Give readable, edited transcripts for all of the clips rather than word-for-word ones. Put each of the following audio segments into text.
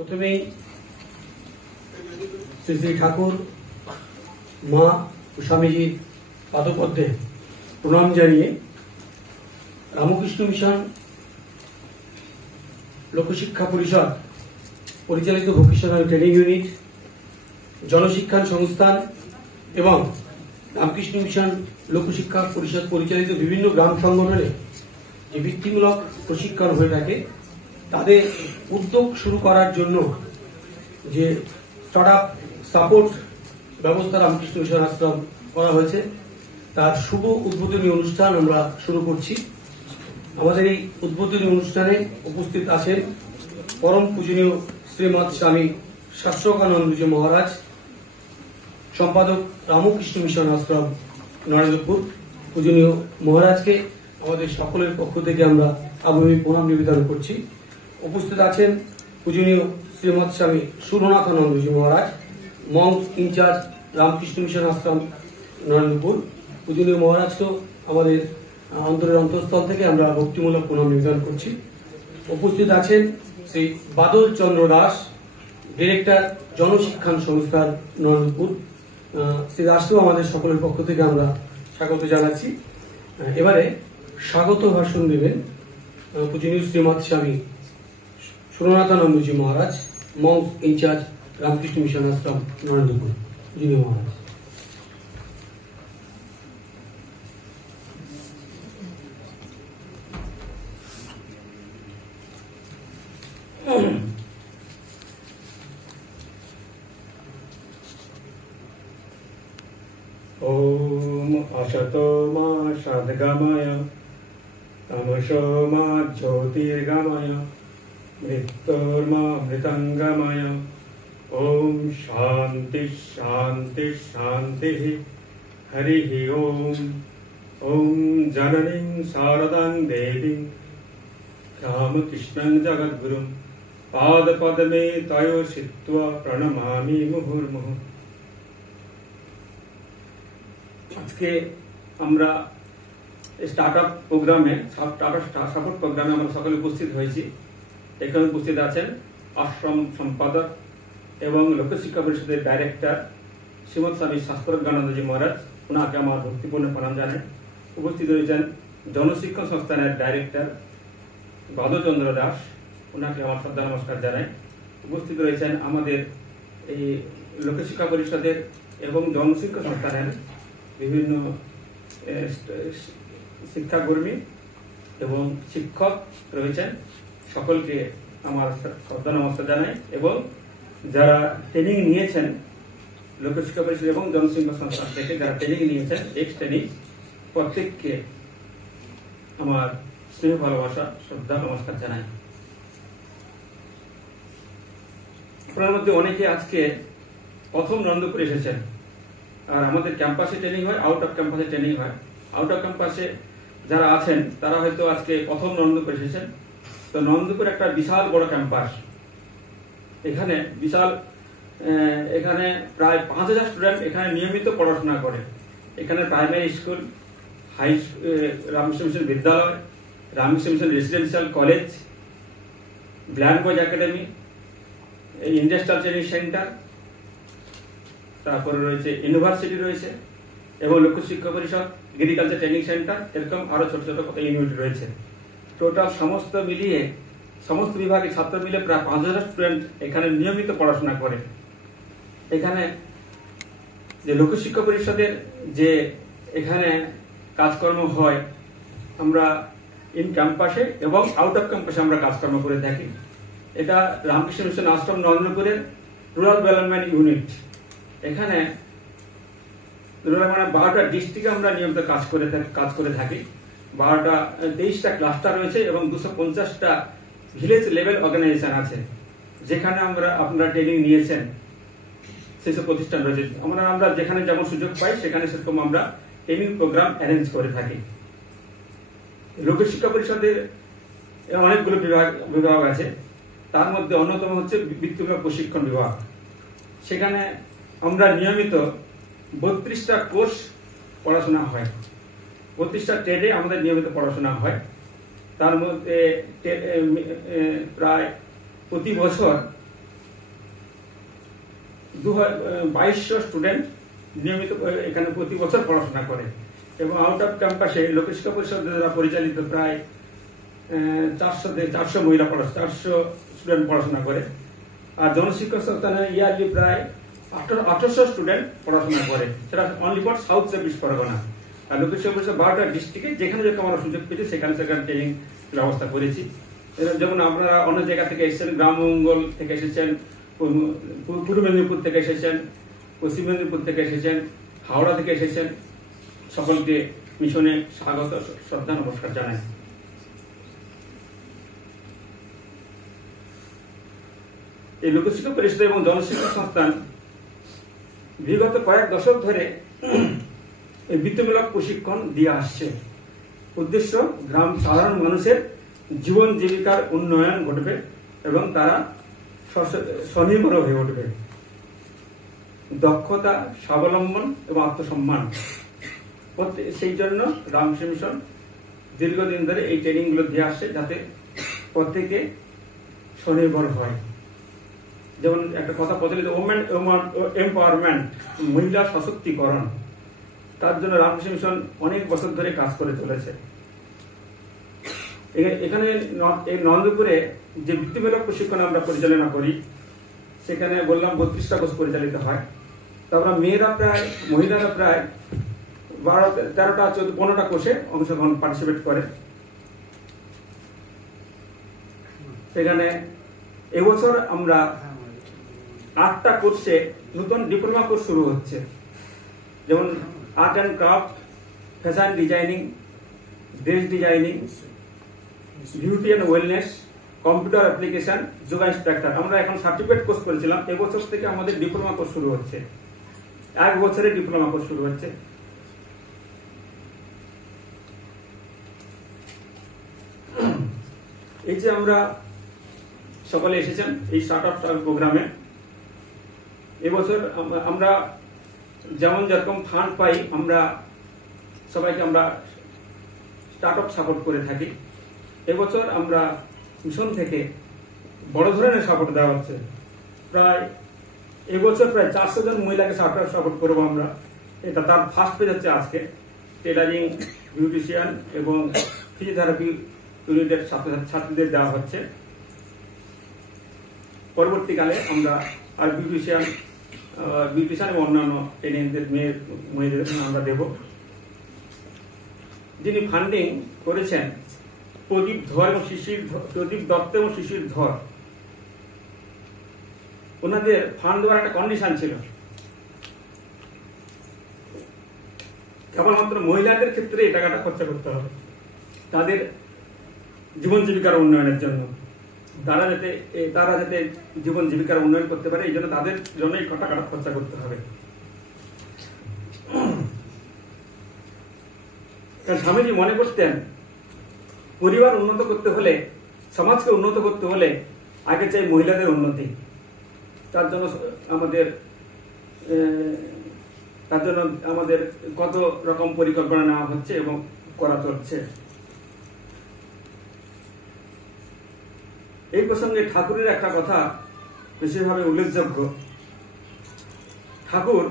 প্রথমেই শ্রী শ্রী ঠাকুর মা ও স্বামীজির পাদপদ্মে প্রণাম জানিয়ে রামকৃষ্ণ মিশন লোকশিক্ষা পরিষদ পরিচালিত ভোকেশনাল ট্রেনিং ইউনিট, জনশিক্ষণ সংস্থান এবং রামকৃষ্ণ মিশন লোকশিক্ষা পরিষদ পরিচালিত বিভিন্ন গ্রাম সংগঠনে যে বৃত্তিমূলক প্রশিক্ষণ হয়ে থাকে তাদের উদ্যোগ শুরু করার জন্য যে স্টার্টআপ সাপোর্ট ব্যবস্থা রামকৃষ্ণ মিশন আশ্রম করা হয়েছে তার শুভ উদ্বোধনী অনুষ্ঠান আমরা শুরু করছি। আমাদের এই উদ্বোধনী অনুষ্ঠানে উপস্থিত আছেন পরম পূজনীয় শ্রীমৎ স্বামী শাস্ত্রকানন্দজি মহারাজ, সম্পাদক রামকৃষ্ণ মিশন আশ্রম নরেন্দ্রপুর। পূজনীয় মহারাজকে আমাদের সকলের পক্ষ থেকে আমরা আবহাওয়ী প্রণাম নিবেদন করছি। উপস্থিত আছেন পূজনীয় শ্রীমৎ স্বামী সুরনাথানন্দজি মহারাজ, মঙ্ক ইনচার্জ রামকৃষ্ণ মিশন আশ্রম নরেন্দ্রপুর। পূজনীয় মহারাজকেও আমাদের অন্তরের অন্তঃস্থল থেকে আমরা ভক্তিমূলক প্রণাম নিবেদন করছি। উপস্থিত আছেন শ্রী বাদল চন্দ্র দাস, ডিরেক্টর জনশিক্ষণ সংস্থার নরেন্দ্রপুর। শ্রী দাসকেও আমাদের সকলের পক্ষ থেকে আমরা স্বাগত জানাচ্ছি। এবারে স্বাগত ভাষণ দেবেন পূজনীয় শ্রীমৎ স্বামী সুরনাথানন্দজি মহারাজ, মঙ্ক ইনচার্জ রামকৃষ্ণ মিশন আশ্রম নরেন্দ্রপুর। পূজনীয় মহারাজ। ओम असतो मा सद्गमय तमसो मा ज्योतिर्गमय मृत्योर्मा मृतंगमय। ओम शांति शांति शांति हरि ओम। ओम जननीं शारदां देवीं रामकृष्णं जगद्गुरुं पादपद्मे तयो सित्वा प्रणमामि मुहुर्मुहुः। আজকে আমরা স্টার্টআপ প্রোগ্রামে সাপোর্ট প্রোগ্রামে আমরা সকলে উপস্থিত হয়েছি। এখানে উপস্থিত আছেন আশ্রম সম্পাদক এবং লোকশিক্ষা পরিষদের ডাইরেক্টর শ্রীমৎ স্বামী শাস্ত্রজ্ঞানন্দজি মহারাজ, ওনাকে আমার ভক্তিপূর্ণ প্রণাম জানাই। উপস্থিত রয়েছেন জনশিক্ষণ সংস্থানের ডাইরেক্টর বাদলচন্দ্র দাস, ওনাকে আমার শ্রদ্ধা নমস্কার জানাই। উপস্থিত রয়েছেন আমাদের এই লোকশিক্ষা পরিষদের এবং জনশিক্ষা সংস্থানের বিভিন্ন শিক্ষাকর্মী এবং শিক্ষক রয়েছেন, সকলকে আমার শ্রদ্ধা নমস্কার জানাই। এবং যারা ট্রেনিং নিয়েছেন লোকশিক্ষা পরিষদ এবং জনশিক্ষা সংস্থা থেকে যারা ট্রেনিং নিয়েছেন এক্স ট্রেনিং, প্রত্যেককে আমার স্নেহ ভালোবাসা শ্রদ্ধা নমস্কার জানাই। আপনার মধ্যে অনেকে আজকে প্রথম নন্দপুরে এসেছেন। আর আমাদের ক্যাম্পাসে ট্রেনিং হয়, আউট অফ ক্যাম্পাসে ট্রেনিং হয়। আউট অফ ক্যাম্পাসে যারা আছেন তারা হয়তো আজকে প্রথম নন্দপুর এসেছেন। তো নন্দপুর একটা বিশাল বড় ক্যাম্পাস। এখানে এখানে প্রায় 5000 স্টুডেন্ট এখানে নিয়মিত পড়াশোনা করে। এখানে primary school, Ramakrishna mission Vidyalaya, Ramakrishna mission residential college, blind boys academy, industrial training centre, তারপরে রয়েছে ইউনিভার্সিটি রয়েছে এবং লোকশিক্ষা পরিষদ, এগ্রিকালচার ট্রেনিং সেন্টার, এরকম আরো ছোট ছোট কত ইউনিট রয়েছে। টোটাল সমস্ত মিলিয়ে সমস্ত বিভাগের ছাত্র মিলে প্রায় 5000 স্টুডেন্ট এখানে নিয়মিত পড়াশোনা করে। এখানে যে লোকশিক্ষা পরিষদের যে এখানে কাজকর্ম হয়, আমরা ইন ক্যাম্পাসে এবং আউট অফ ক্যাম্পাসে আমরা কাজকর্ম করে থাকি। এটা রামকৃষ্ণ মিশন আশ্রম নরেন্দ্রপুরের রুরাল ডেভেলপমেন্ট ইউনিট। এখানে 12টা ডিস্ট্রিক্টে আমরা নিয়মিত কাজ করে থাকি। 23টা ক্লাস্টার রয়েছে এবং 250টা ভিলেজ লেভেল অর্গানাইজেশন আছে, যেখানে আপনারা ট্রেনিং নিয়েছেন সেসব প্রতিষ্ঠান রয়েছে। আমরা যেখানে যেমন সুযোগ পাই সেখানে সেরকম আমরা ট্রেনিং প্রোগ্রাম অ্যারেঞ্জ করে থাকি। লোকশিক্ষা পরিষদের অনেকগুলো বিভাগ আছে, তার মধ্যে অন্যতম হচ্ছে বৃত্তিমূলক প্রশিক্ষণ বিভাগ। সেখানে আমরা নিয়মিত 32টা কোর্স পড়াশোনা হয়, 32টা ট্রেডে আমাদের নিয়মিত পড়াশোনা হয়। তার মধ্যে প্রায় প্রতি বছর 2200 স্টুডেন্ট নিয়মিত এখানে প্রতি বছর পড়াশোনা করে এবং আউট অফ ক্যাম্পাসে লোকশিক্ষা পরিষদ দ্বারা পরিচালিত প্রায় 400 মহিলা 400 স্টুডেন্ট পড়াশোনা করে। আর জনশিক্ষা সংস্থানে ইয়ারলি প্রায় 1800 স্টুডেন্ট পড়াশোনা করে, সেটা অনলি ফর সাউথ 24 পরগনা। আর লোকশিক্ষা পরিষদ 12টা ডিস্ট্রিক্টে যেখানে যেখানে আমরা সুযোগ পেয়েছি সেখানে ট্রেনিং ব্যবস্থা করেছি। যেমন আপনারা অন্য জায়গা থেকে এসেছেন, গ্রামমঙ্গল থেকে এসেছেন, পূর্ব মেদিনীপুর থেকে এসেছেন, পশ্চিম মেদিনীপুর থেকে এসেছেন, হাওড়া থেকে এসেছেন, সকলকে মিশনে স্বাগত, শ্রদ্ধা, নমস্কার জানাই। এই লোকশিক্ষা পরিষদ এবং জনশিক্ষা সংস্থান বিগত কয়েক দশক ধরে এই বৃত্তিমূলক প্রশিক্ষণ দিয়ে আসছে। উদ্দেশ্য গ্রাম সাধারণ মানুষের জীবন জীবিকার উন্নয়ন ঘটবে এবং তারা স্বনির্ভর হয়ে উঠবে। দক্ষতা, স্বাবলম্বন এবং আত্মসম্মান, সেই জন্য রামকৃষ্ণ মিশন দীর্ঘদিন ধরে এই ট্রেনিং গুলো দিয়ে আসছে যাতে প্রত্যেকে স্বনির্ভর হয়। যেমন একটা কথা প্রচলিত, ওমেন এম্পাওয়ারমেন্ট, মহিলা সশক্তিকরণ, তার জন্য রামকৃষ্ণ মিশন অনেক বছর ধরে কাজ করে চলেছে। এখানে নন্দপুরে যে বৃত্তিমূলক প্রশিক্ষণ আমরা পরিচালনা করি সেখানে বললাম 32টা কোর্স পরিচালিত হয়। তারপর মহিলারা প্রায় 13টা 15টা কোর্সে অংশগ্রহণ পার্টিসিপেট করে। সেখানে এবছর আমরা 8টা কোর্সে নতুন ডিপ্লোমা কোর্স শুরু হচ্ছে, যেমন art and craft, fashion designing, dress designing, beauty and wellness, computer application, yoga instructor. আমরা এখন সার্টিফিকেট কোর্স করেছিলাম, এবছর থেকে আমাদের ডিপ্লোমা কোর্স শুরু হচ্ছে, 1 বছরের ডিপ্লোমা কোর্স শুরু হচ্ছে। এই যে আমরা সকলে এসেছেন এই স্টার্ট আপ প্রোগ্রামে, এবছর আমরা যেরকম ফান্ড পাই আমরা সবাইকে স্টার্ট আপ সাপোর্ট করে থাকি। এবছর আমরা মিশন থেকে বড় ধরনের সাপোর্ট দেওয়া হচ্ছে। এবছর প্রায় 400 জন মহিলাকে স্টার্ট আপ সাপোর্ট করবো আমরা। এটা তার ফার্স্ট পেজ হচ্ছে আজকে। টেলারিং, বিউটিশিয়ান এবং ফিজিওথেরাপি ইউনিটের ছাত্রীদের দেওয়া হচ্ছে। পরবর্তীকালে আমরা আর বিউটিশিয়ান এবং অন্যান্য ট্রেনিংদের মেয়েদের আমরা দেব। যিনি ফান্ডিং করেছেন প্রদীপ দত্ত এবং শিশির ধর, ওনাদের ফান্ড দেওয়ার একটা কন্ডিশন ছিল, কেবলমাত্র মহিলাদের ক্ষেত্রে এই টাকাটা খরচা করতে হবে, তাদের জীবন জীবিকার উন্নয়নের জন্য। তারা যাতে জীবন জীবিকার উন্নয়ন করতে পারে, এই জন্য তাদের জন্য এই টাকাটা খরচা করতে হবে। স্বামীজি মনে করতেন পরিবার উন্নত করতে হলে, সমাজকে উন্নত করতে হলে আগে চাই মহিলাদের উন্নতি। তার জন্য আমাদের কত রকম পরিকল্পনা নেওয়া হচ্ছে এবং করা চলছে। এই প্রসঙ্গে ঠাকুরের একটা কথা বিশেষভাবে উল্লেখযোগ্য। ঠাকুর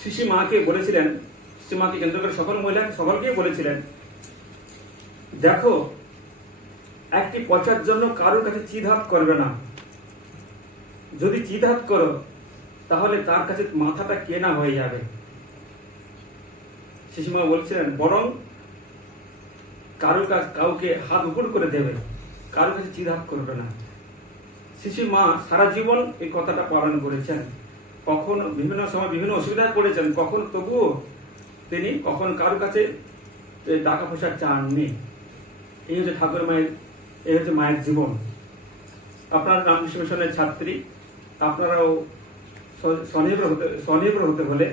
শিশি মাকে বলেছিলেন, শিশি মাকে কেন্দ্র করে সকলকেই বলেছিলেন, দেখো একটি পচার জন্য কারোর কাছে চিৎহাত করবে না। যদি চিৎহাত করো তাহলে তার কাছে মাথাটা কেনা হয়ে যাবে। শিশুমা বলছিলেন বরং কাউকে হাত উপর করে দেবে, কারোর কাছে চিৎহাত করবে না। শিশু মা সারা জীবন এই কথাটা পালন করেছেন। কখনো বিভিন্ন সময় বিভিন্ন অসুবিধায় পড়েছেন, কখন তবুও তিনি কারোর কাছে টাকা পয়সা চাননি। এই হচ্ছে ঠাকুর মায়ের, এই হচ্ছে মায়ের জীবন। আপনারা রামকৃষ্ণ মিশনের ছাত্রী, আপনারাও স্বনির্ভর হতে হলে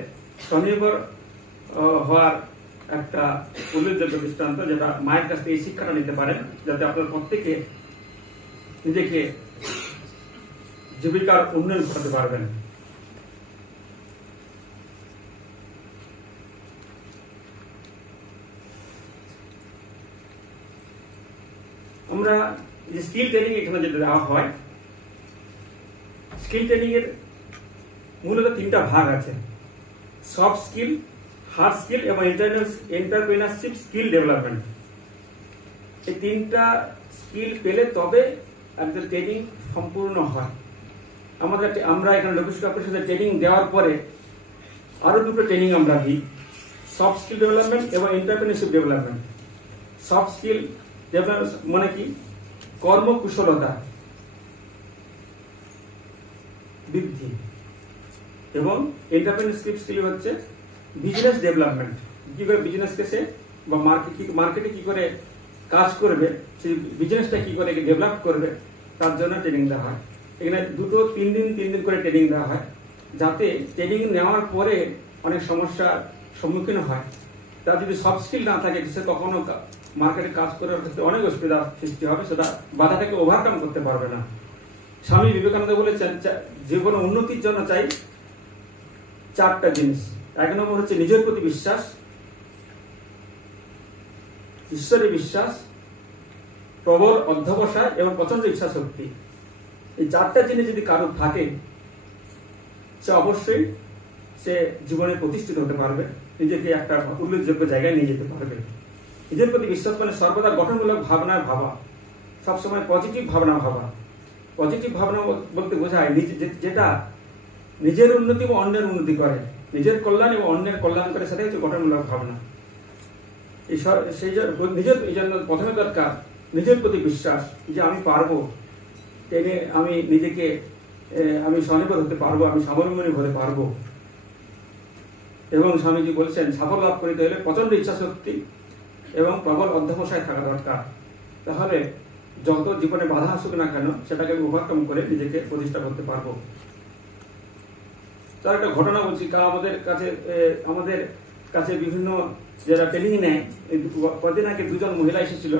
স্বনির্ভর হওয়ার একটা উল্লেখযোগ্য দৃষ্টান্ত, যেটা মায়ের কাছ থেকে এই শিক্ষাটা নিতে পারেন, যাতে আপনার প্রত্যেকে নিজেকে জীবিকার উন্নয়ন করতে পারবেন। আমরা যে স্কিল ট্রেনিং এখানে যেটা দেওয়া হয়, স্কিল ট্রেনিং এর মূলত তিনটা ভাগ আছে: সফট স্কিল, হার্ড স্কিল এবং এন্টারপ্রেনারশিপ স্কিল ডেভেলপমেন্ট। এই তিনটা স্কিল পেলে তবে একজন ট্রেনিং সম্পূর্ণ হয়। আমরা এখানে লোকশিক্ষা পরিষদের ট্রেনিং দেওয়ার পরে আরো দুটো ট্রেনিং আমরা দিই, সফট স্কিল ডেভেলপমেন্ট এবং entrepreneurship development. Soft skill development মানে কি? কর্মকুশলতা বৃদ্ধি। এবং এন্টারপ্রেনারশিপ স্কিল হচ্ছে বিজনেস ডেভেলপমেন্ট, কি করে বিজনেসকে সে বা মার্কেটে কি করে কাজ করবে, সেই বিজনেসটা কি করে ডেভেলপ করবে, তার জন্য ট্রেনিং দেওয়া হয়। এখানে 3 দিন করে ট্রেনিং দেওয়া হয়, যাতে ট্রেনিং নেওয়ার পরে অনেক সমস্যার সম্মুখীন হয়। তার যদি সফট স্কিল না থাকে, সে কখনো মার্কেটে কাজ করার ক্ষেত্রে অনেক অসুবিধা সৃষ্টি হবে, সেটা বাধাটাকে ওভারকাম করতে পারবে না। স্বামী বিবেকানন্দ বলেছেন, যে কোনো উন্নতির জন্য চাই 4টা জিনিস। 1 নম্বর হচ্ছে নিজের প্রতি বিশ্বাস, ঈশ্বরে বিশ্বাস, প্রবল অধ্যবসায় এবং প্রচন্ড ইচ্ছা শক্তি। এই 4টা জিনিস যদি কারো থাকে, সে অবশ্যই সে জীবনে প্রতিষ্ঠিত হতে পারবে, নিজেকে একটা উল্লেখযোগ্য জায়গায় নিয়ে যেতে পারবে। নিজের প্রতি বিশ্বাস মানে সর্বদা গঠনমূলক ভাবনা ভাবা, সবসময় পজিটিভ ভাবনা ভাবা। পজিটিভ ভাবনা বলতে বোঝায় যেটা নিজের উন্নতি বা অন্যের উন্নতি করে, নিজের কল্যাণ এবং অন্যের কল্যাণ করে, সেটাই হচ্ছে গঠনমূলক ভাবনা। এই জন্য প্রথমে দরকার নিজের প্রতি বিশ্বাস, যে আমি পারবো, আমি নিজেকে আমি স্বনির্ভর হতে পারবো, আমি স্বাবলম্বী হতে পারবো। এবং স্বামীজি বলছেন, সাফল্য লাভ করতে হলে প্রচন্ড ইচ্ছা শক্তি এবং প্রবল অধ্যবসায় থাকা দরকার। তাহলে যত জীবনে বাধা আসুক না কেন, সেটাকে ওভারকাম করে নিজেকে প্রতিষ্ঠা করতে পারবো। তার একটা ঘটনা বলছি। আমাদের কাছে বিভিন্ন যারা ট্রেনিং নেয়, কদিন আগে 2জন মহিলা এসেছিল,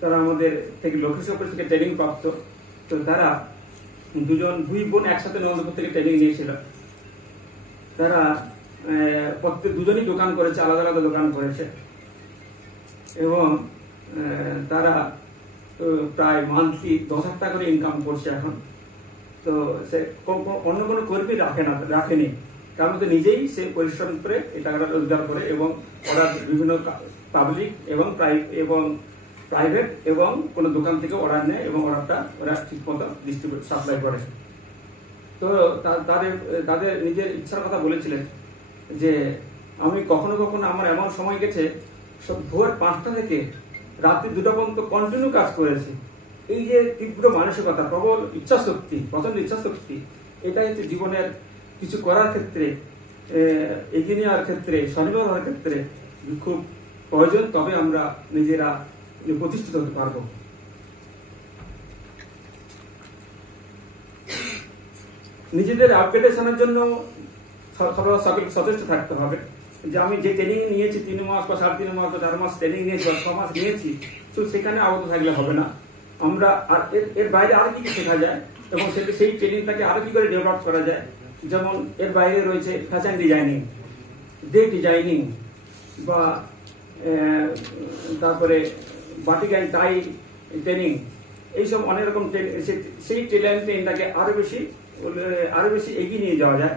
তারা আমাদের থেকে লোকশিক্ষা পরিষদ থেকে ট্রেনিং প্রাপ্ত। তো তারা 2 বোন একসাথে নন্দপুর থেকে ট্রেনিং নিয়েছিল। তারা দুজনই দোকান করেছে, আলাদা আলাদা দোকান করেছে, এবং তারা প্রায় মান্থলি 10,000 টাকা করে ইনকাম করছে এখন। তো সে অন্য কোনো কর্মী রাখেনি, কারণ তো নিজেই সে পরিশ্রম করে এই টাকাটা রোজগার করে, এবং ওরা বিভিন্ন পাবলিক এবং প্রাইভেট এবং কোনো দোকান থেকে অর্ডার নেয়, এবং অর্ডারটা ওরা ঠিক মতো সাপ্লাই করে। তো তাদের নিজের ইচ্ছার কথা বলেছিলেন যে, আমি কখনো কখনো আমার এমন সময় গেছে, ভোর 5টা থেকে রাত্রি 2টা পর্যন্ত কন্টিনিউ কাজ করেছি। এই যে তীব্র মানসিকতা, প্রবল ইচ্ছা শক্তি, প্রচন্ড ইচ্ছা শক্তি, এটাই হচ্ছে জীবনের কিছু করার ক্ষেত্রে, এগিয়ে নেওয়ার ক্ষেত্রে, স্বনির্ভর হওয়ার ক্ষেত্রে খুব প্রয়োজন। তবে আমরা নিজেরা প্রতিষ্ঠিত হতে পারবো। নিজেদের আপগ্রেডেশনের জন্য সচেষ্ট থাকতে হবে। যে আমি যে ট্রেনিং নিয়েছি 3 মাস বা 3.5 মাস বা 4 মাস ট্রেনিং নিয়েছি বা 6 মাস নিয়েছি, তো সেখানে আবদ্ধ থাকলে হবে না। আমরা এর বাইরে আরো কি শেখা যায়, এবং সেই ট্রেনিংটাকে আরো কি করে ডেভেলপ করা যায়। যেমন এর বাইরে রয়েছে ফ্যাশন ডিজাইনিং, ডে ডিজাইনিং, বা তারপরে বাটিক অ্যান্ড টাই ট্রেনিং, এইসব অনেক রকম সেই ট্রেনিংটাকে আরো বেশি এগিয়ে নিয়ে যাওয়া যায়।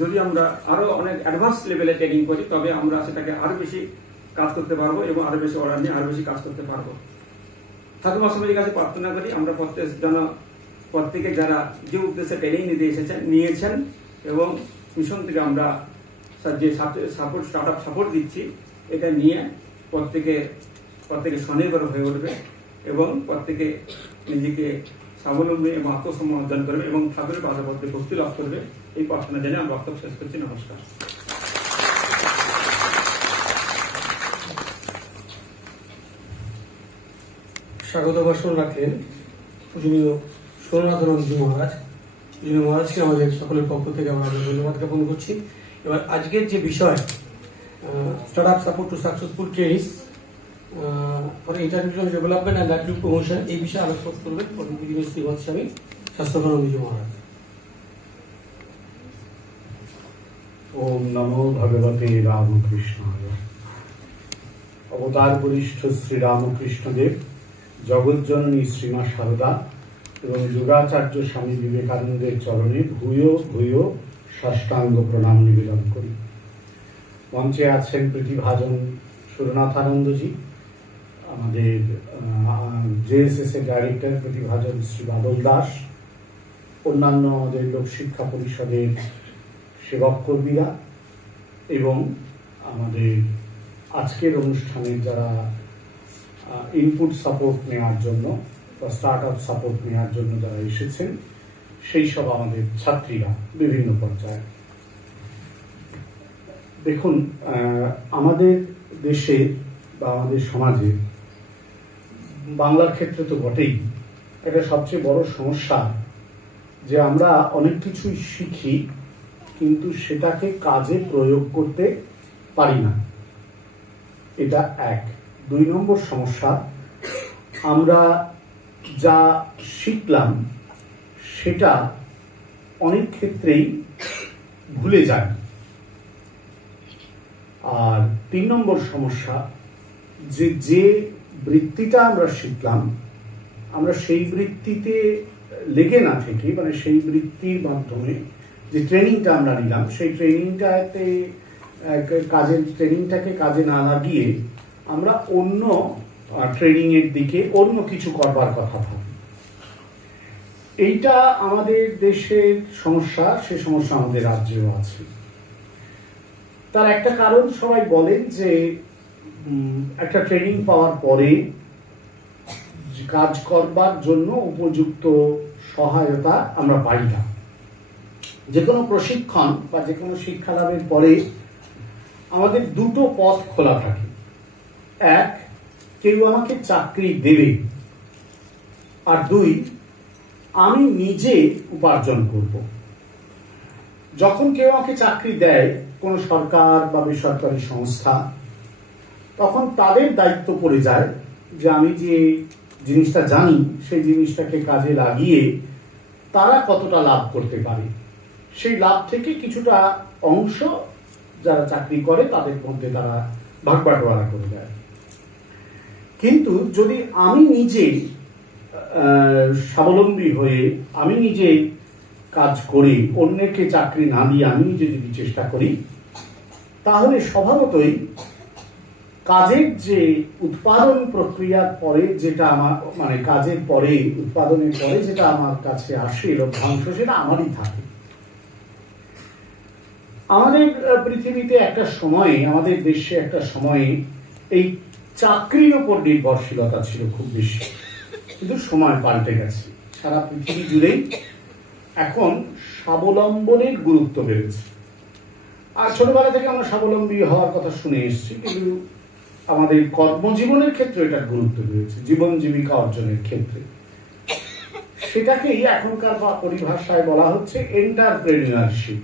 যদি আমরা আরো অনেক অ্যাডভান্স লেভেলে ট্রেনিং করি, তবে আমরা সেটাকে আরো বেশি কাজ করতে পারবো, এবং আরো বেশি অর্ডার নিয়ে আরো বেশি কাজ করতে পারবো। ঠাকুর মহাশয়ের কাছে প্রার্থনা করি, আমরা প্রত্যেকে যারা যে উদ্দেশ্যে ট্রেনিং নিয়েছেন, এবং মিশন থেকে আমরা যে স্টার্টআপ সাপোর্ট দিচ্ছি, এটা নিয়ে প্রত্যেকে স্বনির্ভর হয়ে উঠবে, এবং প্রত্যেকে নিজেকে স্বাবলম্বী এবং আত্মসম্মান অর্জন করবে, এবং ঠাকুরের পাশাপাশি ভক্তি লাভ করবে। এই প্রার্থনা জেনে আমি বক্তব্য শেষ করছি। নমস্কার। স্বাগত ভাষণ রাখেন পূজনীয় সোমনাথনন্দজি মহারাজ। পূজনীয় মহারাজকে আমাদের সকলের পক্ষ থেকে আমরা ধন্যবাদ জ্ঞাপন করছি। এবার আজকের যে বিষয়, startup support to successful trainings for entrepreneurial development and livelihood promotion, এই বিষয়ে আলোচনা করবেন পরমপূজনীয় শ্রীমৎ স্বামী শাস্ত্রানন্দজি মহারাজ। ওম নমো ভগবতে রামকৃষ্ণায়। অবতার বরিষ্ঠ শ্রী রামকৃষ্ণদেব, জগজ্জননী শ্রীমা শারদা এবং যুগাচার্য স্বামী বিবেকানন্দের চরণে ভূয় ভূয় সাষ্টাঙ্গ প্রণাম নিবেদন করি। মঞ্চে আছেন প্রতিভাজন সুরনাথানন্দজি, আমাদের জেএসএস এর ডাইরেক্টর প্রতিভাজন শ্রী বাদল দাস, অন্যান্য আমাদের লোকশিক্ষা পরিষদের সেবক কর্মীরা এবং আমাদের আজকের অনুষ্ঠানে যারা ইনপুট সাপোর্ট নেওয়ার জন্য বা স্টার্ট আপ সাপোর্ট নেওয়ার জন্য যারা এসেছেন, সেই সব আমাদের ছাত্রীরা বিভিন্ন পর্যায়ে। দেখুন, আমাদের দেশে বা আমাদের সমাজে, বাংলার ক্ষেত্রে তো বটেই, একটা সবচেয়ে বড় সমস্যা যে আমরা অনেক কিছুই শিখি কিন্তু সেটাকে কাজে প্রয়োগ করতে পারি না। এটা এক। 2 নম্বর সমস্যা, আমরা যা শিখলাম সেটা অনেক ক্ষেত্রেই ভুলে যায়। আর 3 নম্বর সমস্যা, যে বৃত্তিটা আমরা শিখলাম, আমরা সেই বৃত্তিতে লেগে না থেকে, মানে সেই বৃত্তির মাধ্যমে যে ট্রেনিংটা আমরা নিলাম, সেই ট্রেনিংটাকে কাজে না লাগিয়ে আমরা অন্য ট্রেনিং এর দিকে অন্য কিছু করবার কথা ভাবি। এইটা আমাদের দেশের সমস্যা, সে সমস্যা আমাদের রাজ্যেও আছে। তার একটা কারণ সবাই বলেন যে একটা ট্রেনিং পাওয়ার পরে কাজ করবার জন্য উপযুক্ত সহায়তা আমরা পাই না। যে কোনো প্রশিক্ষণ বা যে কোনো শিক্ষা লাভের পরে আমাদের 2টো পথ খোলা থাকে। এক, কেউ আমাকে চাকরি দেবে, আর 2, আমি নিজে উপার্জন করব। যখন কেউ আমাকে চাকরি দেয়, কোনো সরকার বা বেসরকারি সংস্থা, তখন তাদের দায়িত্ব পড়ে যায় যে আমি যে জিনিসটা জানি সেই জিনিসটাকে কাজে লাগিয়ে তারা কতটা লাভ করতে পারে, সেই লাভ থেকে কিছুটা অংশ যারা চাকরি করে তাদের মধ্যে তারা ভাগ বাটোয়ারা করে দেয়। কিন্তু যদি আমি নিজে স্বাবলম্বী হয়ে আমি নিজে কাজ করি, অন্যকে চাকরি না দিয়ে আমি নিজে যদি চেষ্টা করি, তাহলে স্বভাবতই কাজের যে উৎপাদন প্রক্রিয়ার পরে যেটা আমার, মানে কাজের পরে, উৎপাদনের পরে যেটা আমার কাছে আসে লভ্যাংশ, সেটা আমারই থাকে। আমাদের পৃথিবীতে একটা সময়ে, আমাদের দেশে একটা সময়ে এই চাকরির উপর নির্ভরশীলতা ছিল খুব বেশি, কিন্তু সময় পাল্টে গেছে। সারা পৃথিবী জুড়েই এখন স্বাবলম্বনের গুরুত্ব বেড়েছে। আর ছোটবেলা থেকে আমরা স্বাবলম্বী হওয়ার কথা শুনে এসেছি, কিন্তু আমাদের কর্মজীবনের ক্ষেত্রে এটার গুরুত্ব রয়েছে, জীবন জীবিকা অর্জনের ক্ষেত্রে। সেটাকেই এখনকার পরিভাষায় বলা হচ্ছে এন্টারপ্রেনিউরশিপ।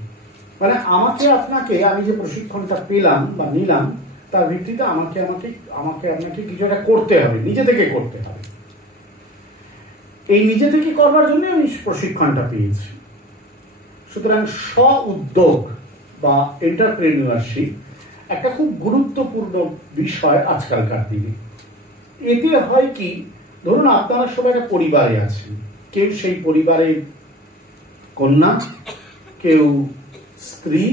মানে আমাকে আপনাকে, আমি যে প্রশিক্ষণটা পেলাম বা নিলাম, তার ভিত্তিতে আমাকে আপনাকে কিছু একটা করতে হবে, নিজে থেকে করতে হবে। এই নিজে থেকে করবার জন্য আমি প্রশিক্ষণটা পেয়েছি। সুতরাং স্ব উদ্যোগ বা এন্টারপ্রেনিউরশিপ একটা খুব গুরুত্বপূর্ণ বিষয় আজকালকার দিনে। এতে হয় কি, ধরুন আপনারা সবাই একটা পরিবারে আছেন, কেউ সেই পরিবারের কন্যা, কেউ স্ত্রী,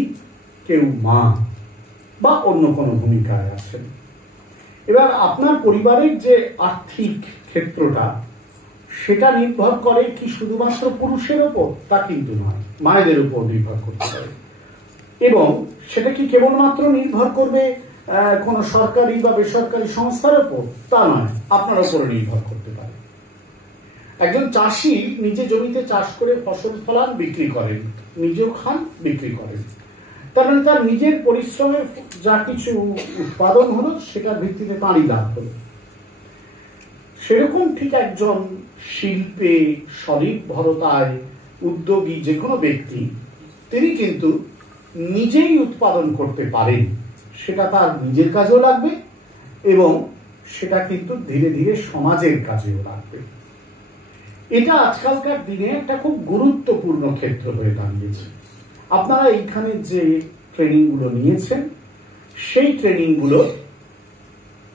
কেউ মা বা অন্য কোনো ভূমিকায় আছেন। এবার আপনার পরিবারের যে আর্থিক ক্ষেত্রটা, সেটা নির্ভর করে কি শুধুমাত্র পুরুষের উপর? তা কিন্তু নয়, মায়েদের উপর নির্ভর করতে পারে। এবং সেটা কি কেবলমাত্র নির্ভর করবে কোন সরকারি বা বেসরকারি সংস্থার উপর? তা নয়, আপনার উপর নির্ভর করতে পারে। একজন চাষি নিজে জমিতে চাষ করে ফসল ফলান, বিক্রি করেন, নিজেও খান, বিক্রি করেন। তার মানে তার নিজের পরিশ্রমের যা কিছু উৎপাদন হলো সেটার ভিত্তিতে তাঁরই লাভ হলো। সেরকম ঠিক একজন শিল্পে, স্বনির্ভরতায় উদ্যোগী যে কোনো ব্যক্তি, তিনি কিন্তু নিজেই উৎপাদন করতে পারেন। সেটা তার নিজের কাজেও লাগবে এবং সেটা কিন্তু ধীরে ধীরে সমাজের কাজেও লাগবে। এটা আজকালকার দিনে একটা খুব গুরুত্বপূর্ণ ক্ষেত্র হয়ে দাঁড়িয়েছে। আপনারা এইখানে যে ট্রেনিংগুলো নিয়েছেন, সেই ট্রেনিংগুলো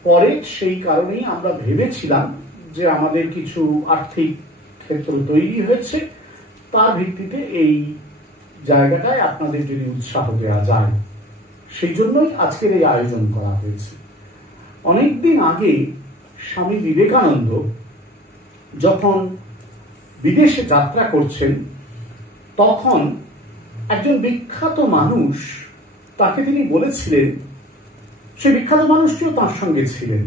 পরে সেই কারণেই আমরা ভেবেছিলাম যে আমাদের কিছু আর্থিক ক্ষেত্র তৈরি হয়েছে, তার ভিত্তিতে এই জায়গাটায় আপনাদের যদি উৎসাহ দেওয়া যায়, সেই জন্যই আজকের এই আয়োজন করা হয়েছে। অনেকদিন আগে স্বামী বিবেকানন্দ যখন বিদেশে যাত্রা করছেন, তখন একজন বিখ্যাত মানুষ তাকে তিনি বলেছিলেন, সে বিখ্যাত মানুষটিও তার সঙ্গে ছিলেন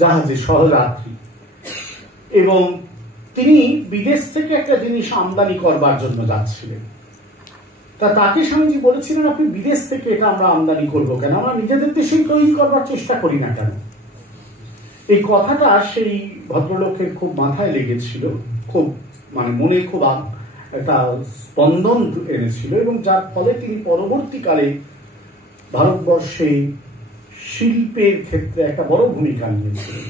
জাহাজে সহযাত্রী, এবং তিনি বিদেশ থেকে একটা জিনিস আমদানি করবার জন্য যাচ্ছিলেন। তাকে স্বামীজি বলেছিলেন, আপনি বিদেশ থেকে এটা আমরা আমদানি করবো কেন, আমরা নিজেদের দেশেই তৈরি করবার চেষ্টা করি না কেন? এই কথাটা সেই ভদ্রলোকের খুব মাথায় লেগেছিল, খুব মনে খুব একটা স্পন্দন এনেছিল, এবং যার ফলে তিনি পরবর্তীকালে ভারতবর্ষে শিল্পের ক্ষেত্রে একটা বড় ভূমিকা নিয়েছিলেন,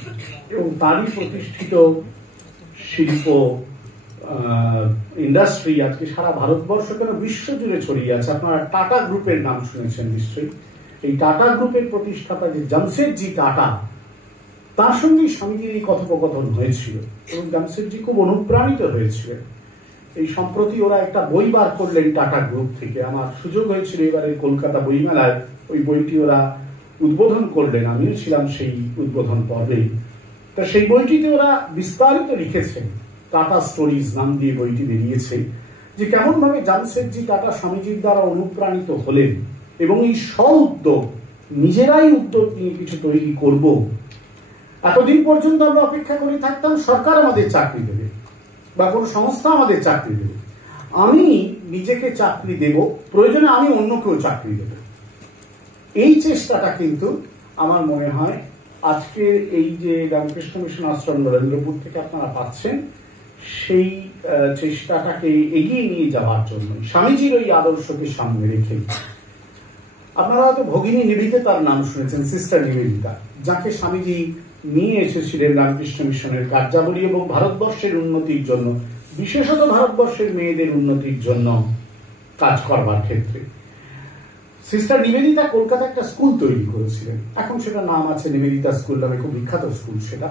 এবং তারই প্রতিষ্ঠিত শিল্প ইন্ডাস্ট্রি আজকে সারা ভারতবর্ষ কেন বিশ্ব জুড়ে ছড়িয়ে আছে। আপনারা টাটা গ্রুপের নাম শুনেছেন নিশ্চয়ই। এই টাটা গ্রুপের প্রতিষ্ঠাতা যে জামশেদজি টাটা, তার সঙ্গে স্বামীজির এই কথোপকথন হয়েছিল, এবং জামশেদজি খুব অনুপ্রাণিত হয়েছিলেন। এই সম্প্রতি ওরা একটা বই বার করলেন টাটা গ্রুপ থেকে, আমার সুযোগ হয়েছিল এবারে কলকাতা বইমেলায় ওই বইটি ওরা উদ্বোধন করলেন, আমিও ছিলাম সেই উদ্বোধন পর্বে। তা সেই বইটিতে ওরা বিস্তারিত লিখেছেন, টাটা স্টোরিজ নাম দিয়ে বইটি বেরিয়েছে, যে কেমন ভাবে জামশেদজি টাটা স্বামীজির দ্বারা অনুপ্রাণিত হলেন, এবং এই স্ব-উদ্যোগ, নিজেরাই উদ্যোগ নিয়ে কিছু তৈরি করব। এতদিন পর্যন্ত আমরা অপেক্ষা করে থাকতাম সরকার আমাদের চাকরি দেবে বা কোন সংস্থা আমাদের চাকরি দেবে, আমি নিজেকে চাকরি দেব, প্রয়োজনে আমি অন্যকেও চাকরি দেব। এই চেষ্টাটা কিন্তু আমার মনে হয় আজকে এই যে রামকৃষ্ণ মিশন আশ্রম নরেন্দ্রপুর থেকে আপনারা পাচ্ছেন, সেই চেষ্টাটাকে এগিয়ে নিয়ে যাওয়ার জন্য স্বামীজির ওই আদর্শকে সামনে রেখে। আপনারা হয়তো ভগিনী নিবেদিতার নাম শুনেছেন, সিস্টার নিবেদিতা, যাকে স্বামীজি নিয়ে এসেছিলেন রামকৃষ্ণ মিশনের কার্যাবলী এবং ভারতবর্ষের উন্নতির জন্য, বিশেষত ভারতবর্ষের মেয়েদের উন্নতির জন্য কাজ করবার ক্ষেত্রে। সিস্টার নিবেদিতা কলকাতা একটা স্কুল তৈরি করেছিলেন, এখন সেটা নাম আছে নিবেদিতা স্কুল নামে, খুব বিখ্যাত স্কুল সেটা।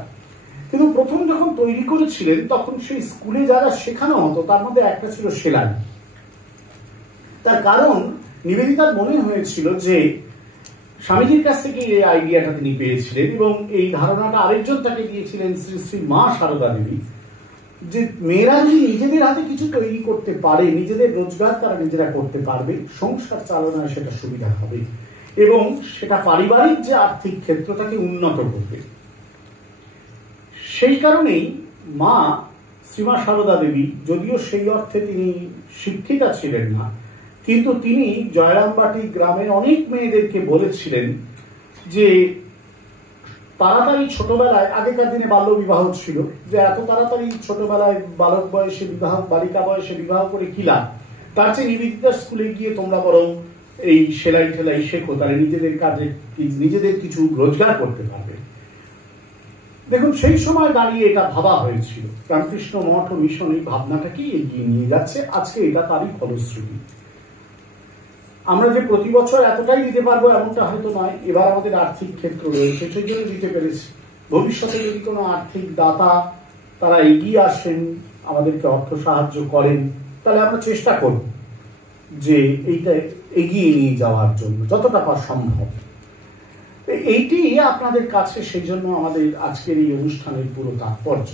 কিন্তু প্রথম যখন তৈরি করেছিলেন তখন সেই স্কুলে যারা শেখানো হতো তার মধ্যে একটা ছিল সেলাই। তার কারণ নিবেদিতার মনে হয়েছিল যে স্বামীজির কাছ থেকে এই আইডিয়াটা তিনি পেয়েছিলেন, এবং এই ধারণাটা আরেকজন তাকে দিয়েছিলেন, শ্রী শ্রী মা সারদা দেবী, যে মেয়েরা যদি নিজেদের হাতে কিছু তৈরি করতে পারে, নিজেদের রোজগার তারা নিজেরা করতে পারবে, সংসার চালনায় সেটা সুবিধা হবে এবং সেটা পারিবারিক যে আর্থিক ক্ষেত্র তাকে উন্নত করবে। সেই কারণেই মা শ্রীমা সারদা দেবী, যদিও সেই অর্থে তিনি শিক্ষিতা ছিলেন না, কিন্তু তিনি জয়রামবাটি গ্রামের অনেক মেয়েদেরকে বলেছিলেন যে তাড়াতাড়ি ছোটবেলায়, আগেকার দিনে বাল্য বিবাহ ছিল, যে এত তাড়াতাড়ি ছোটবেলায় বালক বয়সে বিবাহ, বালিকা বয়সে বিবাহ করে কি লাভ, তার চেয়ে নিবেদিতা স্কুলে গিয়ে তোমরা বরং এই সেলাই ঠেলাই শেখো, তাহলে নিজেদের কাজে নিজেদের কিছু রোজগার করতে পারবে। দেখুন সেই সময় দাঁড়িয়ে এটা ভাবা হয়েছিল, রামকৃষ্ণ মঠ ও মিশন এই ভাবনাটাকেই এগিয়ে নিয়ে যাচ্ছে, আজকে এটা তারই ফলশ্রুতি। আমরা যে প্রতি বছর এতটাই দিতে পারবো এমনটা হয়তো নয়, এবার আমাদের আর্থিক ক্ষেত্র রয়েছে সেই জন্য দিতে পেরেছি। ভবিষ্যতে যদি কোনো আর্থিক দাতা তারা এগিয়ে আসেন, আমাদেরকে অর্থ সাহায্য করেন, তাহলে আমরা চেষ্টা করব যে এইটা এগিয়ে নিয়ে যাওয়ার জন্য যতটা সম্ভব। এইটি আপনাদের কাছে, সেই জন্য আমাদের আজকের এই অনুষ্ঠানের পুরো তাৎপর্য।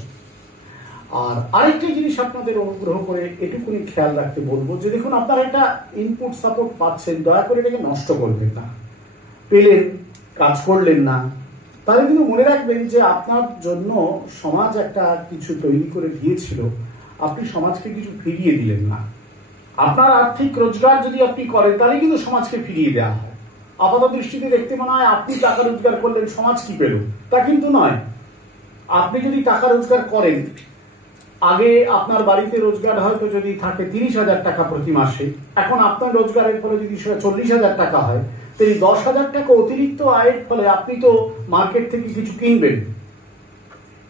আর আরেকটি জিনিস আপনাদের অনুগ্রহ করে এটুকুনি খেয়াল রাখতে বলবো, যে দেখুন আপনারা একটা ইনপুট সাপোর্ট পাচ্ছেন, দয়া করে এটাকে নষ্ট করবেন না। পেলেন, কাজ করলেন না, তাহলে কিন্তু মনে রাখবেন যে আপনার জন্য সমাজ একটা কিছু তৈরি করে দিয়েছিল, আপনি সমাজকে কিছু ফিরিয়ে দিলেন না। আপনার আর্থিক রোজগার যদি আপনি করেন তাহলে কিন্তু সমাজকে ফিরিয়ে দেওয়া হয়। আপাত দৃষ্টিতে দেখতে মনে হয় আপনি টাকা রোজগার করলেন, সমাজ কি পেল, তা কিন্তু নয়। আপনি যদি টাকা রোজগার করেন, আগে আপনার বাড়িতে রোজগার হয়তো যদি থাকে 30,000 টাকা প্রতি মাসে, এখন আপনার রোজগারের ফলে যদি 40,000 টাকা হয়, তাই 10,000 টাকা অতিরিক্ত আয়ের ফলে আপনি তো মার্কেট থেকে কিছু কিনবেন,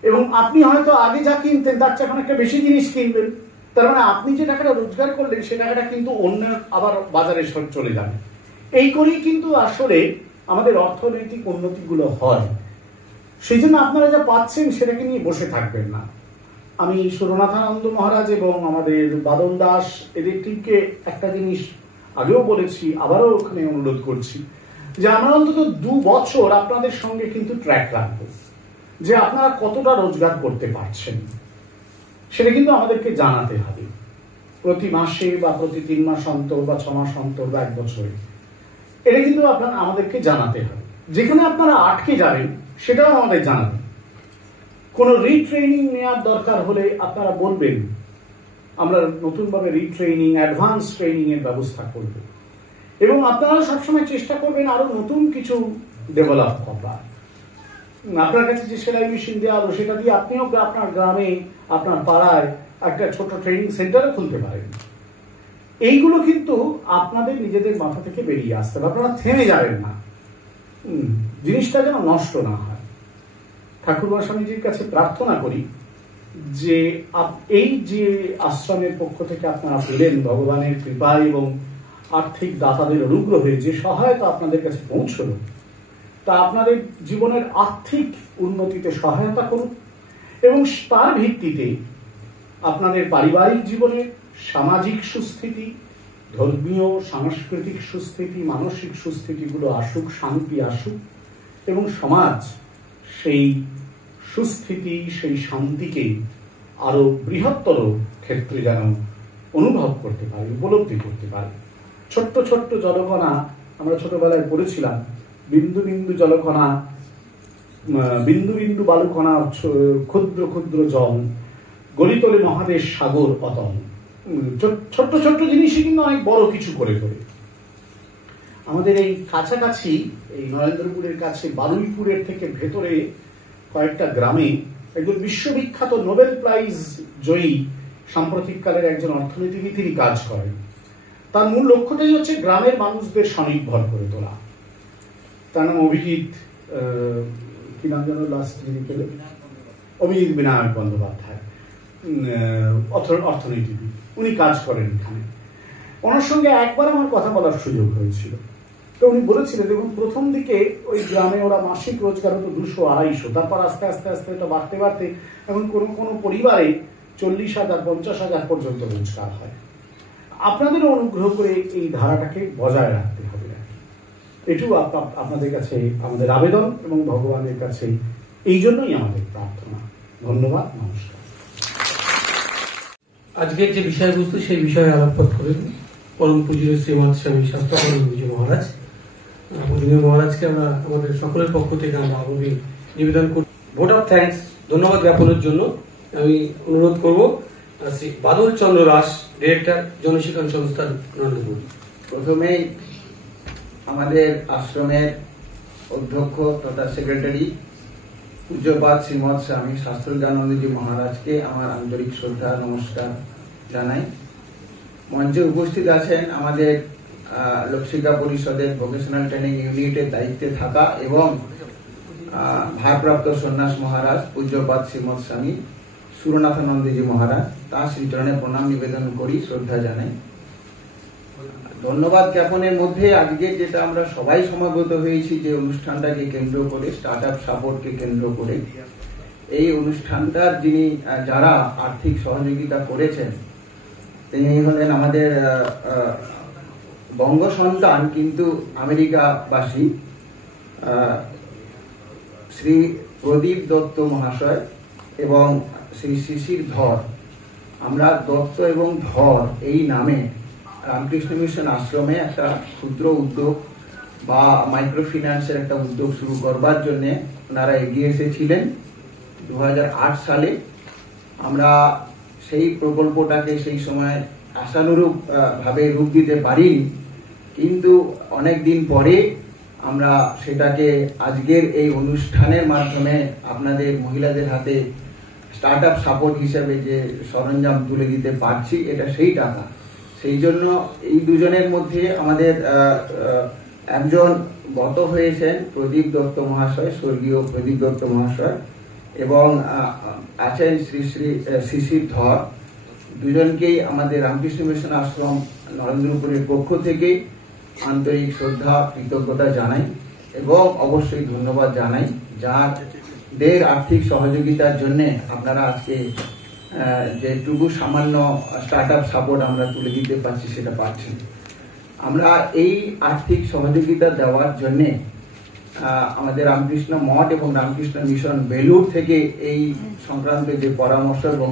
এবং আপনি হয়তো আগে যা কিনতেন তার চেয়ে এখন একটা বেশি জিনিস কিনবেন। তার মানে আপনি যে টাকাটা রোজগার করলেন সে টাকাটা কিন্তু অন্য আবার বাজারে চলে যাবে। এই করেই কিন্তু আসলে আমাদের অর্থনৈতিক উন্নতিগুলো হয়। সেই জন্য আপনারা যা পাচ্ছেন সেটাকে নিয়ে বসে থাকবেন না, আমি সুরনাথানন্দ মহারাজ এবং আমাদের বাদল দাস এদের টিমকে একটা জিনিস আগেও বলেছি, আবারও ওখানে অনুরোধ করছি যে আমরা অন্তত 2 বছর আপনাদের সঙ্গে কিন্তু ট্র্যাক রাখবো, যে আপনারা কতটা রোজগার করতে পারছেন সেটা কিন্তু আমাদেরকে জানাতে হবে। প্রতি মাসে বা প্রতি 3 মাস অন্তর বা 6 মাস অন্তর বা 1 বছরে এটা কিন্তু আপনারা আমাদেরকে জানাতে হবে। যেখানে আপনারা আটকে যাবেন সেটাও আমাদের জানাবেন। কোনো রিট্রেনিং নেওয়ার দরকার হলে আপনারা বলবেন, আমরা নতুনভাবে রিট্রেনিং, অ্যাডভান্স ট্রেনিং এর ব্যবস্থা করব। এবং আপনারা সবসময় চেষ্টা করবেন আরো নতুন কিছু ডেভেলপ করবার। আপনার কাছে যে সেলাই মেশিন দেওয়া হলো সেটা দিয়ে আপনিও আপনার গ্রামে, আপনার পাড়ায় একটা ছোট ট্রেনিং সেন্টারও খুলতে পারেন। এইগুলো কিন্তু আপনাদের নিজেদের মাথা থেকে বেরিয়ে আসতে হবে, আপনারা থেমে যাবেন না, জিনিসটা যেন নষ্ট না হয়। ঠাকুর স্বামীজির কাছে প্রার্থনা করি যে এই যে আশ্রমের পক্ষ থেকে আপনারা পেলেন ভগবানের কৃপা এবং আর্থিক দাতাদের অনুগ্রহে যে সহায়তা আপনাদের কাছে পৌঁছলো, তা আপনাদের জীবনের আর্থিক উন্নতিতে সহায়তা করুন এবং তার ভিত্তিতে আপনাদের পারিবারিক জীবনে সামাজিক সুস্থিতি, ধর্মীয় সাংস্কৃতিক সুস্থিতি, মানসিক সুস্থিতিগুলো আসুক, শান্তি আসুক এবং সমাজ সেই সুস্থিতি, সেই শান্তিকে আরো বৃহত্তর ক্ষেত্রে যেন অনুভব করতে পারে, উপলব্ধি করতে পারে। ছোট্ট ছোট্ট জলকণা, আমরা ছোটবেলায় পড়েছিলাম, বিন্দু বিন্দু জলকণা, বিন্দু বিন্দু বালুকণা, ক্ষুদ্র ক্ষুদ্র জল, গলিতলে মহাদেশ সাগর অতল। ছোট্ট ছোট্ট জিনিসই কিন্তু অনেক বড় কিছু করে করে। আমাদের এই কাছাকাছি, এই নরেন্দ্রপুরের কাছে বারুইপুরের থেকে ভেতরে কয়েকটা গ্রামে একজন বিশ্ববিখ্যাত নোবেল প্রাইজ জয়ী সাম্প্রতিককালের একজন অর্থনীতিবিদ তিনি কাজ করেন। তার মূল লক্ষ্যটাই হচ্ছে গ্রামের মানুষদের স্বনির্ভর করে তোলা। তার নাম অভিজিৎ, কি নাম যেন লাস্ট যিনি পেলেন, অভিজিৎ বিনায়ক বন্দ্যোপাধ্যায়, অর্থনীতিবিদ। উনি কাজ করেন এখানে। ওনার সঙ্গে একবার আমার কথা বলার সুযোগ হয়েছিল। তো উনি বলেছিলেন, দেখুন প্রথম দিকে ওই গ্রামে ওরা মাসিক রোজগার হতো 200-250, তারপর আস্তে আস্তে আস্তে এটা বাড়তে বাড়তে এখন কোনো কোনো পরিবারে 40,000-50,000 পর্যন্ত রোজগার হয়। আপনাদেরও অনুগ্রহ করে এই ধারাটাকে বজায় রাখতে হবে। এটুকু আপনাদের কাছে আমাদের আবেদন এবং ভগবানের কাছে এই জন্যই আমাদের প্রার্থনা। ধন্যবাদ, নমস্কার। আজকের যে বিষয়বস্তু সেই বিষয়ে আলোকপাত করেন পরম পূজ্য শ্রীমৎ স্বামী শাস্ত্রানন্দজি মহারাজ। পূজনীয় মহারাজকে আমরা আমাদের সকলের পক্ষ থেকে আমরা আবেদন নিবেদন করি, ভোট অফ থ্যাঙ্কস, ধন্যবাদ জ্ঞাপনের জন্য। আমি অনুরোধ করব শ্রী বাদল চন্দ্র দাস, ডিরেক্টর জনশিক্ষণ সংস্থান নরেন্দ্রপুর। প্রথমেই আমাদের আশ্রমের অধ্যক্ষ তথা সেক্রেটারি পূজ্যপাদ শ্রীমৎ স্বামী শাস্ত্রানন্দজি মহারাজকে আমার আন্তরিক শ্রদ্ধা নমস্কার জানাই। মঞ্চে উপস্থিত আছেন আমাদের লোকশিক্ষা পরিষদের ভোকেশনাল ট্রেনিং ইউনিটের দায়িত্বে থাকা এবং ভারপ্রাপ্ত সন্ন্যাস মহারাজ পূজ্যপাদ শ্রীমৎ স্বামী সুরনাথানন্দজি মহারাজ, তার শ্রীচরণে প্রণাম নিবেদন করি, শ্রদ্ধা জানাই। ধন্যবাদ জ্ঞাপনের মধ্যে আজকে যেটা আমরা সবাই সমাগত হয়েছি যে অনুষ্ঠানটাকে কেন্দ্র করে, স্টার্ট আপ সাপোর্টকে কেন্দ্র করে, এই অনুষ্ঠানটার যিনি যারা আর্থিক সহযোগিতা করেছেন তিনি হলেন আমাদের বঙ্গ সন্তান কিন্তু আমেরিকাবাসী শ্রী প্রদীপ দত্ত মহাশয় এবং শ্রী শিশির ধর। আমরা দত্ত এবং ধর এই নামে রামকৃষ্ণ মিশন আশ্রমে একটা ক্ষুদ্র উদ্যোগ বা মাইক্রো ফিন্যান্সের একটা উদ্যোগ শুরু করবার জন্য ওনারা এগিয়ে এসেছিলেন 2008 সালে। আমরা সেই প্রকল্পটাকে সেই সময় আশানুরূপ ভাবে রূপ দিতে পারিনি, কিন্তু অনেক দিন পরে আমরা সেটাকে আজকের এই অনুষ্ঠানের মাধ্যমে আপনাদের মহিলাদের হাতে স্টার্ট আপ সাপোর্ট হিসেবে যে সরঞ্জাম তুলে দিতে পারছি, এটা সেই টাকা। সেই জন্য এই দুজনের মধ্যে আমাদের একজন গত হয়েছেন প্রদীপ দত্ত মহাশয়, স্বর্গীয় প্রদীপ দত্ত মহাশয়, এবং আছেন শ্রী শ্রী শিশির ধর। দুজনকেই আমাদের রামকৃষ্ণ মিশন আশ্রম নরেন্দ্রপুরের পক্ষ থেকে আন্তরিক শ্রদ্ধা কৃতজ্ঞতা জানাই এবং অবশ্যই ধন্যবাদ জানাই, যাদের আর্থিক সহযোগিতার জন্য আপনারা আজকে যেটুকু সামান্য স্টার্ট আপ সাপোর্ট আমরা তুলে দিতে পারছি সেটা পাচ্ছি। আমরা এই আর্থিক সহযোগিতা দেওয়ার জন্যে আমাদের রামকৃষ্ণ মঠ এবং রামকৃষ্ণ মিশন বেলুর থেকে এই সংক্রান্ত যে পরামর্শ এবং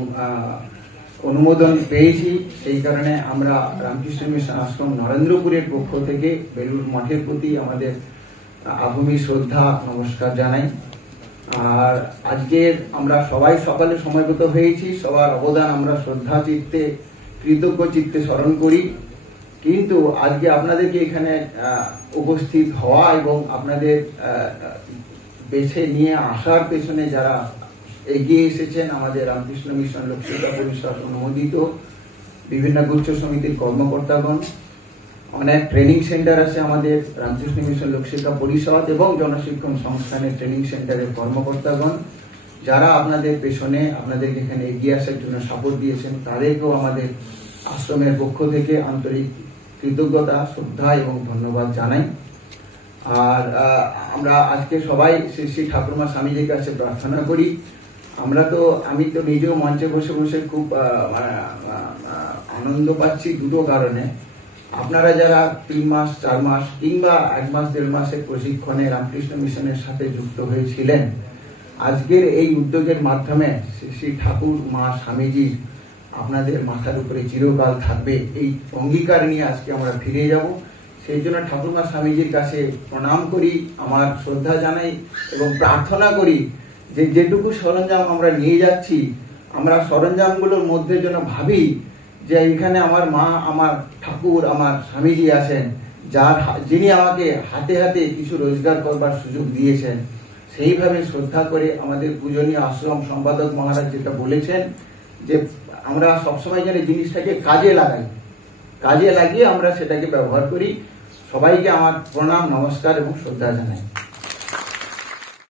অনুমোদন পেয়েছি, সেই কারণে আমরা রামকৃষ্ণ মিশন আশ্রম নরেন্দ্রপুরের পক্ষ থেকে বেলুর মঠের প্রতি আমাদের আভূমি শ্রদ্ধা নমস্কার জানাই। আর আজকে আমরা সবাই সকালে সময়গত হয়েছি, সবার অবদান আমরা শ্রদ্ধা চিত্তে কৃতজ্ঞ চিত্তে স্মরণ করি। কিন্তু আজকে আপনাদেরকে এখানে উপস্থিত হওয়া এবং আপনাদের বেছে নিয়ে আসার পেছনে যারা এগিয়ে এসেছেন, আমাদের রামকৃষ্ণ মিশন লোকশিক্ষা পরিষদ অনুমোদিত বিভিন্ন গুচ্ছ সমিতির কর্মকর্তাগণ, অনেক ট্রেনিং সেন্টার আছে আমাদের রামকৃষ্ণ মিশন লোকশিক্ষা পরিষদ এবং জনশিক্ষণ সংস্থানের ট্রেনিং সেন্টারের কর্মকর্তাগণ, যারা আপনাদের পেছনে আপনাদেরকে এখানে এগিয়ে আসার জন্য সাপোর্ট দিয়েছেন, তাদেরকেও আমাদের আশ্রমের পক্ষ থেকে আন্তরিক কৃতজ্ঞতা, শ্রদ্ধা এবং ধন্যবাদ জানাই। আর আমরা আজকে সবাই শ্রী শ্রী ঠাকুরমা স্বামীজির কাছে প্রার্থনা করি। আমি তো নিজেও মঞ্চে বসে বসে খুব আনন্দ পাচ্ছি দুটো কারণে। আপনারা যারা 3 মাস 4 মাস কিংবা 1 মাস 1.5 মাসের প্রশিক্ষণে রামকৃষ্ণ মিশনের সাথে যুক্ত হয়েছিলেন, আজকের এই উদ্যোগের মাধ্যমে শ্রী শ্রী ঠাকুর মা স্বামীজি আপনাদের মাথার উপরে চিরকাল থাকবে, এই অঙ্গীকার নিয়ে আজকে আমরা ফিরে যাব। সেই জন্য ঠাকুরমা স্বামীজির কাছে প্রণাম করি, আমার শ্রদ্ধা জানাই এবং প্রার্থনা করি যে যেটুকু সরঞ্জাম আমরা নিয়ে যাচ্ছি, আমরা সরঞ্জামগুলোর মধ্যে যেন ভাবি যে এখানে আমার মা, আমার ঠাকুর, আমার স্বামীজি আছেন, যিনি আমাকে হাতে হাতে কিছু রোজগার করবার সুযোগ দিয়েছেন। সেইভাবে শ্রদ্ধা করে আমাদের পূজনীয় আশ্রম সম্পাদক মহারাজ যেটা বলেছেন যে আমরা সবসময় যেন জিনিসটাকে কাজে লাগিয়ে আমরা সেটাকে ব্যবহার করি। সবাইকে আমার প্রণাম, নমস্কার এবং শ্রদ্ধা জানাই।